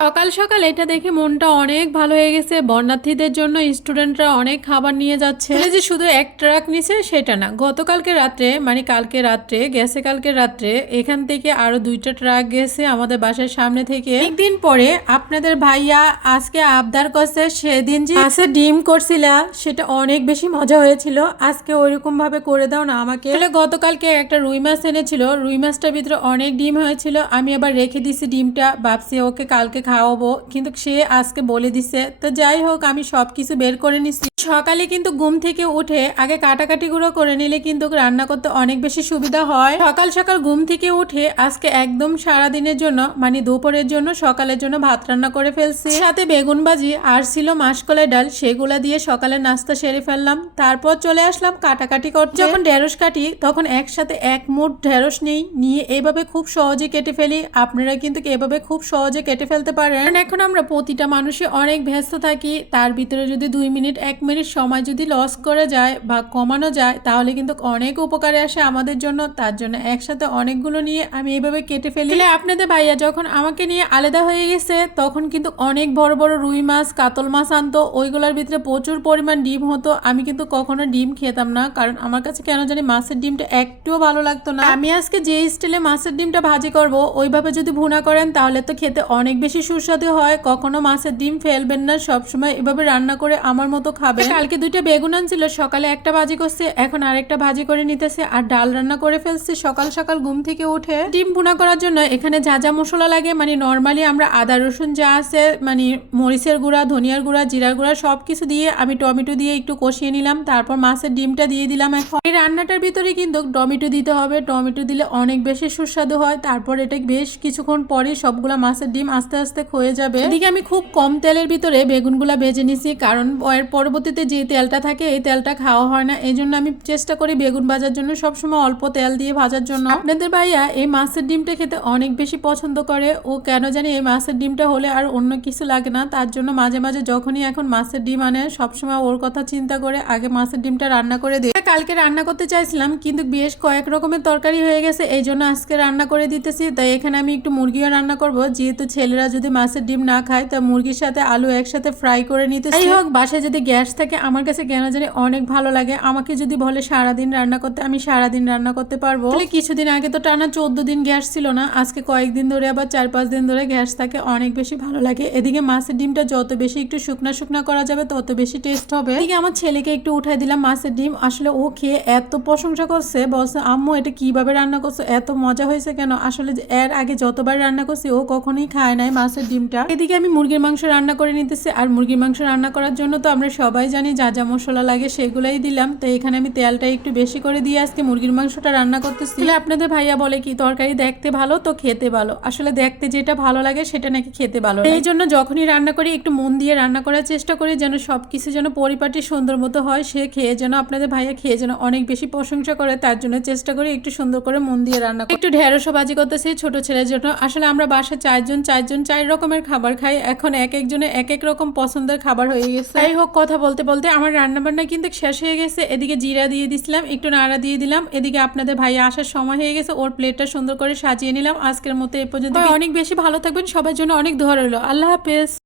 সকাল সকাল এটা দেখে মনটা অনেক ভালো হয়ে গেছে। বর্ণার্থীদের জন্য স্টুডেন্টরা অনেক খাবার নিয়ে যাচ্ছে। যে শুধু এক ট্রাক নিছে, সেটা না। গতকালকে রাত্রে মানে কালকে রাত্রে, গেছে কালকে রাত্রে, এখান থেকে আরও দুইটা ট্রাক গেছে আমাদের বাসার সামনে থেকে। একদিন পরে আপনাদের ভাইয়া আজকে আবদার করছে, সেদিন যে মাছের ডিম করছিলা, সেটা অনেক বেশি মজা হয়েছিল। আজকে ওইরকম ভাবে করে দাও না আমাকে। গতকালকে একটা রুই মাছ এনেছিল। রুই মাছটার ভিতরে অনেক ডিম হয়েছিল। আমি আবার রেখে দিছি ডিমটা। ভাবছি ওকে কালকে খাওয়াবো। কিন্তু সে আজকে বলে দিছে, তো যাই হোক, আমি সব কিছু বের করে নিচ্ছি সকালে কিন্তু ঘুম থেকে উঠে আগে কাটাকাটি গুঁড়ো করে নিলে কিন্তু রান্না করতে অনেক বেশি সুবিধা হয়। সকাল সকাল ঘুম থেকে উঠে আজকে একদম সারা দিনের জন্য মানে দুপুরের জন্য, সকালের জন্য ভাত রান্না করে ফেলছি। সাথে বেগুন ভাজি আর ছিল মাসকলাই ডাল, সেগুলা দিয়ে সকালের নাস্তা সেরে ফেললাম। তারপর চলে আসলাম কাটাকাটি করতে। যখন ঢেঁড়স কাটি, তখন একসাথে এক মুঠ ঢেঁড়স নেই, নিয়ে এভাবে খুব সহজে কেটে ফেলি। আপনারা কিন্তু এভাবে খুব সহজে কেটে ফেলতে পারেন। কারণ এখন আমরা প্রতিটা মানুষে অনেক ব্যস্ত থাকি তার ভিতরে যদি দুই মিনিট এক মিনিট সময় যদি লস করে যায় বা কমানো যায় তাহলে কিন্তু অনেক উপকারে আসে আমাদের জন্য। তার জন্য একসাথে অনেকগুলো নিয়ে আমি এইভাবে কেটে ফেলি। তাহলে আপনাদের ভাইয়া যখন আমাকে নিয়ে আলাদা হয়ে গেছে তখন কিন্তু অনেক বড় বড় রুই মাছ কাতল মাছ আনতো ওইগুলোর ভিতরে প্রচুর পরিমাণ ডিম হতো। আমি কিন্তু কখনো ডিম খেতাম না কারণ আমার কাছে কেন জানি মাছের ডিমটা একটুও ভালো লাগতো না। আমি আজকে যে স্টাইলে মাছের ডিমটা ভাজি করব ওইভাবে যদি ভুনা করেন তাহলে তো খেতে অনেক বেশি সুস্বাদু হয়, কখনো মাছের ডিম ফেলবেন না, সবসময় এভাবে রান্না করে আমার মতো খাবে কালকে দুইটা বেগুন আনছিল, সকালে একটা ভাজি করছে, এখন আরেকটা ভাজি করে নিতেছে, আর ডাল রান্না করে ফেলছে, সকাল সকাল ঘুম থেকে উঠে ডিম ভুনা করার জন্য এখানে যা যা মশলা লাগে মানে নর্মালি আমরা আদা, রসুন যা আছে মানে মরিচের গুঁড়া, ধনিয়ার গুঁড়া, জিরার গুঁড়া সব কিছু দিয়ে আমি টমেটো দিয়ে একটু কষিয়ে নিলাম, তারপর মাছের ডিমটা দিয়ে দিলাম এখন। এই রান্নাটার ভিতরে কিন্তু টমেটো দিতে হবে, টমেটো দিলে অনেক বেশি সুস্বাদু হয়, তারপর এটা বেশ কিছুক্ষণ পরে সবগুলো মাছের ডিম আস্তে আস্তে ক্ষয়ে যাবে। এদিকে আমি খুব কম তেলের ভিতরে বেগুনগুলা ভেজে নিছি, কারণ এর পরবর্তীতে যে তেলটা থাকে, এই তেলটা খাওয়া হয় না। এই জন্য আমি চেষ্টা করি বেগুন ভাজার জন্য। সবসময় অল্প তেল দিয়ে ভাজার জন্য। আপনাদের ভাইয়া এই মাছের ডিমটা খেতে অনেক বেশি পছন্দ করে। ও কেন জানি এই মাছের ডিমটা হলে আর অন্য কিছু লাগে না। তার জন্য মাঝে মাঝে যখনই এখন মাছের ডিম আনে, সবসময় ওর কথা চিন্তা করে আগে মাছের ডিমটা রান্না করে দিই কালকে রান্না করতে চাইছিলাম কিন্তু বেশ কয়েক রকমের তরকারি হয়ে গেছে এই জন্য আজকে রান্না করে দিতেছি। তাই এখানে আমি একটু মুরগিও রান্না করব। যেহেতু ছেলেরা যদি মাছের ডিম না খায় তা মুরগির সাথে আলু একসাথে ফ্রাই করে নিতে যাই হোক বাসায় যদি গ্যাস থাকে আমার কাছে কেন জানি অনেক ভালো লাগে। আমাকে যদি বলে সারাদিন রান্না করতে আমি সারাদিন রান্না করতে পারব। তাহলে কিছুদিন আগে তো টানা চোদ্দ দিন গ্যাস ছিল না আজকে কয়েকদিন ধরে আবার চার পাঁচ দিন ধরে গ্যাস থাকে অনেক বেশি ভালো লাগে। এদিকে মাছের ডিমটা যত বেশি একটু শুকনা শুকনা করা যাবে তত বেশি টেস্ট হবে। এদিকে আমার ছেলেকে একটু উঠাই দিলাম মাছের ডিম। আসলে ও খেয়ে এত প্রশংসা করছে, বলছে, আম্মু, এটা কীভাবে রান্না করছ? এত মজা হয়েছে কেন? আসলে এর আগে যতবার রান্না করছি, ও কখনোই খায় নাই মাছের ডিমটা। এদিকে আমি মুরগির মাংস রান্না করে নিতেছি, আর মুরগির মাংস রান্না করার জন্য তো আমরা সবাই জানি যা যা মশলা লাগে সেগুলাই দিলাম। তো এখানে আমি তেলটা একটু বেশি করে দিয়ে আজকে মুরগির মাংসটা রান্না করতেছি। আপনাদের ভাইয়া বলে কি, তরকারি দেখতে ভালো তো খেতে ভালো? আসলে দেখতে যেটা ভালো লাগে সেটা নাকি খেতে ভালো এই জন্য যখনই রান্না করি, একটু মন দিয়ে রান্না করার চেষ্টা করি, যেন সবকিছু যেন পরিপাটি সুন্দর মতো হয়, সে খেয়ে যেন আপনাদের ভাইয়া খেয়ে যেন অনেক বেশি প্রশংসা করে তার জন্য চেষ্টা করি একটু সুন্দর করে মন দিয়ে রান্না করি একটু ঢেঁড়সও বাজি করতেছি ছোট ছেলের জন্য। আসলে আমরা বাসায় চারজন চারজন চার রকমের খাবার খাই। এখন এক একজনের এক এক রকম পছন্দের খাবার হয়ে গেছে। যাই হোক কথা বলতে বলতে আমার রান্না বান্না কিন্তু শেষ হয়ে গেছে। এদিকে জিরা দিয়ে দিছিলাম একটু নাড়া দিয়ে দিলাম। এদিকে আপনাদের ভাইয়া আসার সময় হয়ে গেছে ওর প্লেটটা সুন্দর করে সাজিয়ে নিলাম। আজকের মতো এ পর্যন্ত। অনেক বেশি ভালো থাকবেন। সবার জন্য অনেক দোয়া রইল। আল্লাহ হাফেজ।